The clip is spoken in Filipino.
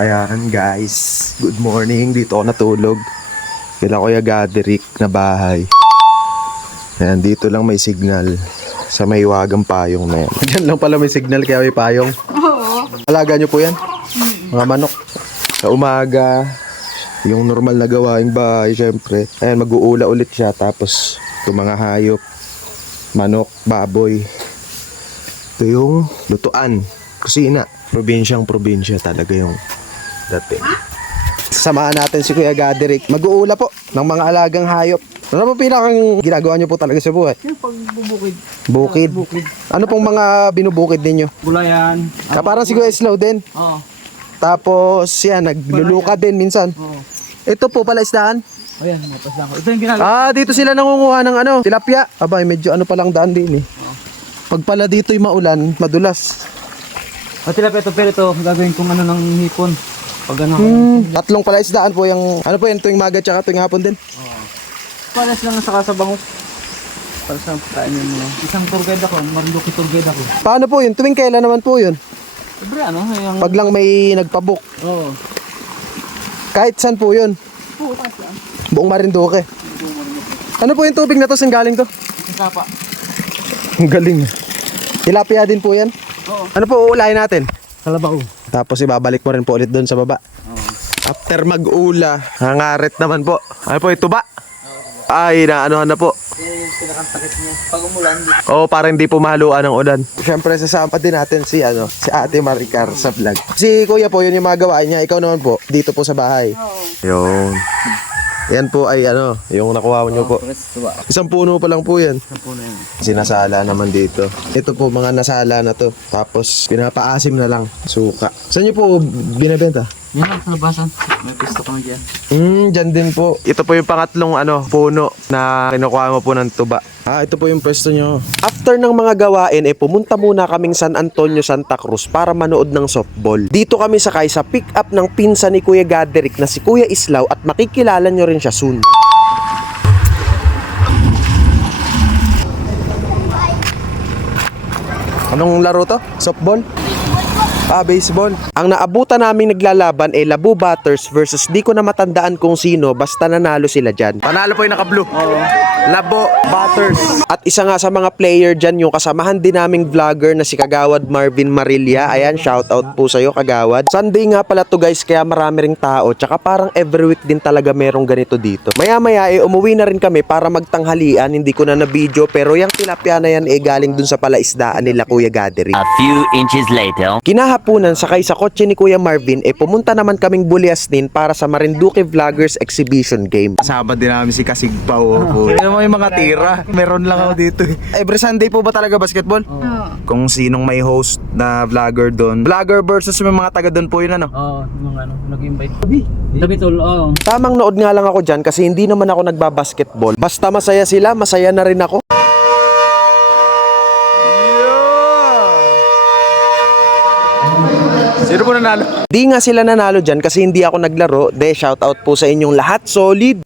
Ayan guys, good morning. Dito ako natulog kila Kuya Gaderick na bahay. Ayan, dito lang may signal sa may wagang payong na yan. Diyan lang pala may signal kaya may payong. Oo. Alaga nyo po yan? Mga manok. Sa umaga, yung normal na gawaing bahay syempre. Ayan, mag-uula ulit siya. Tapos itong mga hayop, manok, baboy. Ito yung lutuan, kusina. Probinsya talaga yung dati. Samahan natin si Kuya Gaderick. Mag-uula po ng mga alagang hayop. Ano po pinakang ginagawa niyo po talaga sa buhay? Yung pagbubukid. Bukid. Bukid. Ano pong mga binubukid ninyo? Gulayan. Parang si Kuya Slow din. Oo. Tapos yan, nagluluka din minsan. Oo. Ito po pala isdaan. Ayan, matas lang. Ito yung ginagawa. Dito sila nangunguha ng tilapia. Abay, medyo palang daan din eh. Pag pala dito'y maulan, madulas. O tilapia ito, pero ito, gagawin kong ng hipon. Pag Tatlong pala isdaan po yung, po yan, tuwing maga tsaka tuwing hapon din. pares lang sa kasabangus. Para sa pagkain yun mo. Isang tour guide ako, Marinduque tour guide ako. Paano po yun? Tuwing kailan naman po yun? Siyempre yung... Pag lang may nagpabook. Oo. Kahit saan po yun? Oo, kahit saan. Buong Marinduque. Ano po yung tubig na to? Saan galing to? Isang sapa. Ang galing. Tilapia din po yan. Oo. Ano po uulahin natin? Kalabaw. Tapos ibabalik mo rin po ulit doon sa baba. Oo. After mag-ula, hangaret naman po. Ano po ito ba? Ay, naanuhan na po. Yan yung pinakasakit niya. Pag umulan, Para hindi po mahaluan ng ulan. Siyempre, sasama din natin si Ate Maricar sa vlog. Si Kuya po, yun yung mga gawain niya. Ikaw naman po, dito po sa bahay. Oo. Yun. Yan po ay yung nakuha niyo po. Isang puno pa lang po yan. Isang puno yan. Sinasala naman dito. Ito po mga nasala na to. Tapos pinapaasim na lang. Suka. Saan niyo po binebenta? Yan lang sa labasan. May pisto kami dyan. Dyan din po. Ito po yung pangatlong puno na kinukuha mo po ng tuba. Ito po yung pwesto nyo. After ng mga gawain, pumunta muna kaming San Antonio, Santa Cruz para manood ng softball. Dito kami sakay sa pick-up ng pinsan ni Kuya Gaderick na si Kuya Islaw at makikilala nyo rin siya soon. Anong laro to? Softball? Baseball. Ang naabutan naming naglalaban Labu Batters versus di ko na matandaan kung sino, basta nanalo sila dyan. Panalo po yung naka-blue. Labu Batters. At isa nga sa mga player dyan, yung kasamahan din naming vlogger na si Kagawad Marvin Marilla. Ayan, shoutout po sa'yo Kagawad. Sunday nga pala to guys, kaya marami ring tao. Tsaka parang every week din talaga merong ganito dito. Maya-maya umuwi na rin kami para magtanghalian. Hindi ko na na-video, pero yung tilapia na yan galing dun sa palaisdaan nila Kuya Gaderick. A few inches later. Kinahaponan, sakay sa kotse ni Kuya Marvin, pumunta naman kaming Buliasnin para sa Marinduque Vloggers Exhibition Game. Kasama din namin si Kasigpaw. Tignan mo yung mga tira. Meron lang ako dito. Every Sunday po ba talaga basketball? Kung sinong may host na vlogger doon. Vlogger versus may mga taga doon po yun Oo, mga nag-invite. Tabi tol, oo. Tamang nood nga lang ako dyan kasi hindi naman ako nagbabasketball. Basta masaya sila, masaya na rin ako. Sino po nanalo? Di nga sila nanalo dyan kasi hindi ako naglaro. Shoutout po sa inyong lahat. Solid!